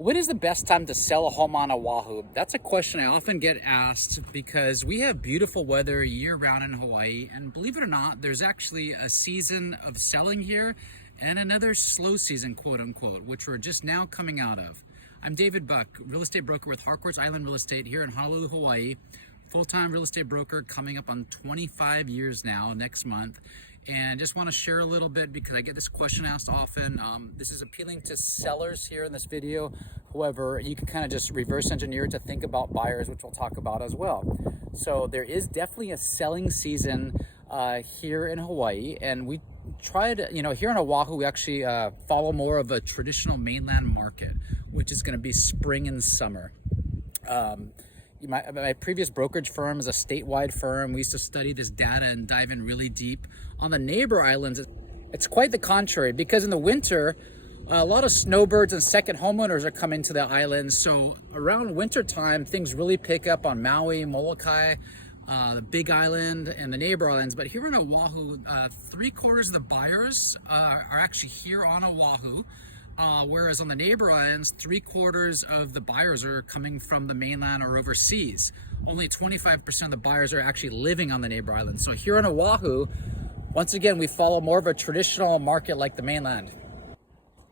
When is the best time to sell a home on Oahu? That's a question I often get asked because we have beautiful weather year-round in Hawaii, and believe it or not, there's actually a season of selling here and another slow season, quote-unquote, which we're just now coming out of. I'm David Buck, real estate broker with Harcourts Island Real Estate here in Honolulu, Hawaii. Full-time real estate broker coming up on 25 years now next month. And just want to share a little bit because I get this question asked often. This is appealing to sellers here in this video. However, you can kind of just reverse engineer it to think about buyers, which we'll talk about as well. So there is definitely a selling season here in Hawaii, and we tried, here on Oahu, we actually follow more of a traditional mainland market, which is going to be spring and summer. My previous brokerage firm is a statewide firm. We used to study this data and dive in really deep. On the neighbor islands, it's quite the contrary, because in the winter, a lot of snowbirds and second homeowners are coming to the islands. So around winter time, things really pick up on Maui, Molokai, the Big Island, and the neighbor islands. But here in Oahu, 3/4 of the buyers are actually here on Oahu. Whereas on the neighbor islands, 3/4 of the buyers are coming from the mainland or overseas. Only 25% of the buyers are actually living on the neighbor islands. So here on Oahu, once again, we follow more of a traditional market like the mainland.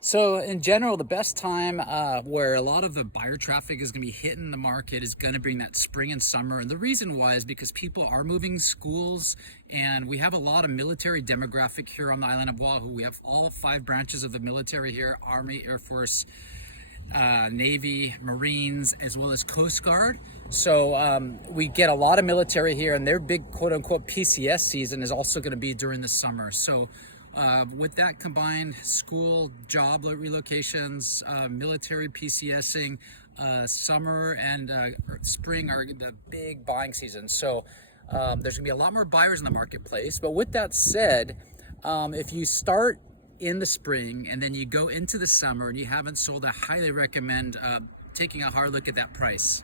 So in general, the best time where a lot of the buyer traffic is going to be hitting the market is going to bring that spring and summer. And the reason why is because people are moving schools, and we have a lot of military demographic here on the island of Oahu. We have all 5 branches of the military here: Army, Air Force, Navy, Marines, as well as Coast Guard. So we get a lot of military here, and their big quote-unquote PCS season is also going to be during the summer. So with that combined, school, job relocations, military PCSing, summer and spring are the big buying season. So there's gonna be a lot more buyers in the marketplace. But with that said, if you start in the spring and then you go into the summer and you haven't sold, I highly recommend taking a hard look at that price.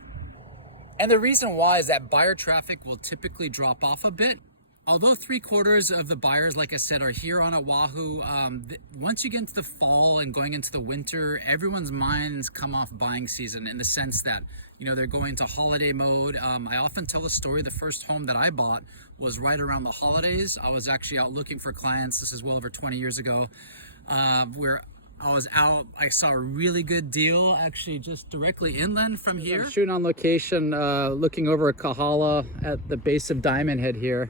And the reason why is that buyer traffic will typically drop off a bit. Although 3/4 of the buyers, like I said, are here on Oahu, once you get into the fall and going into the winter, everyone's minds come off buying season in the sense that, they're going into holiday mode. I often tell the story, the first home that I bought was right around the holidays. I was actually out looking for clients. This is well over 20 years ago, where I was out, I saw a really good deal, actually just directly inland from here. I'm shooting on location, looking over a kahala at the base of Diamond Head here.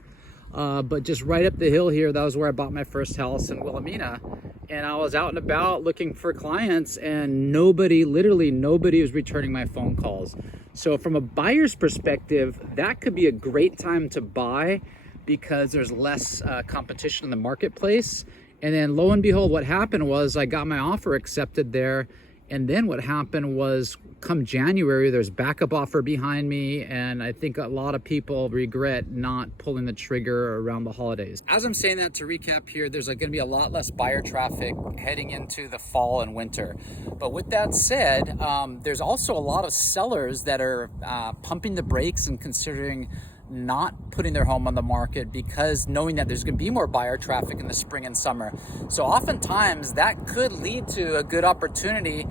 But just right up the hill here, that was where I bought my first house in Wilhelmina. And I was out and about looking for clients, and literally nobody was returning my phone calls. So from a buyer's perspective, that could be a great time to buy because there's less competition in the marketplace. And then lo and behold, what happened was I got my offer accepted there. And then what happened was come January, there's backup offer behind me, and I think a lot of people regret not pulling the trigger around the holidays. As I'm saying that, to recap here, there's going to be a lot less buyer traffic heading into the fall and winter. But with that said, there's also a lot of sellers that are pumping the brakes and considering not putting their home on the market because knowing that there's going to be more buyer traffic in the spring and summer. So oftentimes that could lead to a good opportunity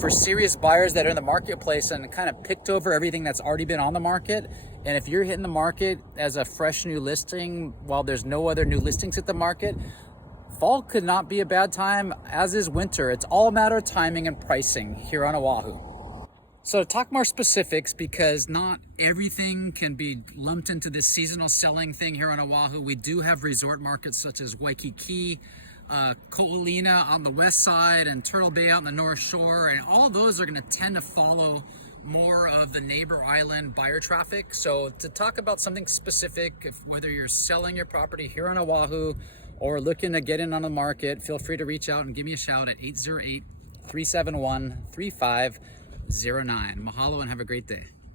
for serious buyers that are in the marketplace and kind of picked over everything that's already been on the market. And if you're hitting the market as a fresh new listing while there's no other new listings at the market, fall could not be a bad time, as is winter. It's all a matter of timing and pricing here on Oahu. So to talk more specifics, because not everything can be lumped into this seasonal selling thing here on Oahu, we do have resort markets such as Waikiki, Olina on the west side, and Turtle Bay out on the north shore, and all those are going to tend to follow more of the neighbor island buyer traffic. So to talk about something specific, whether you're selling your property here on Oahu or looking to get in on the market, feel free to reach out and give me a shout at 808-371-3509. Mahalo and have a great day.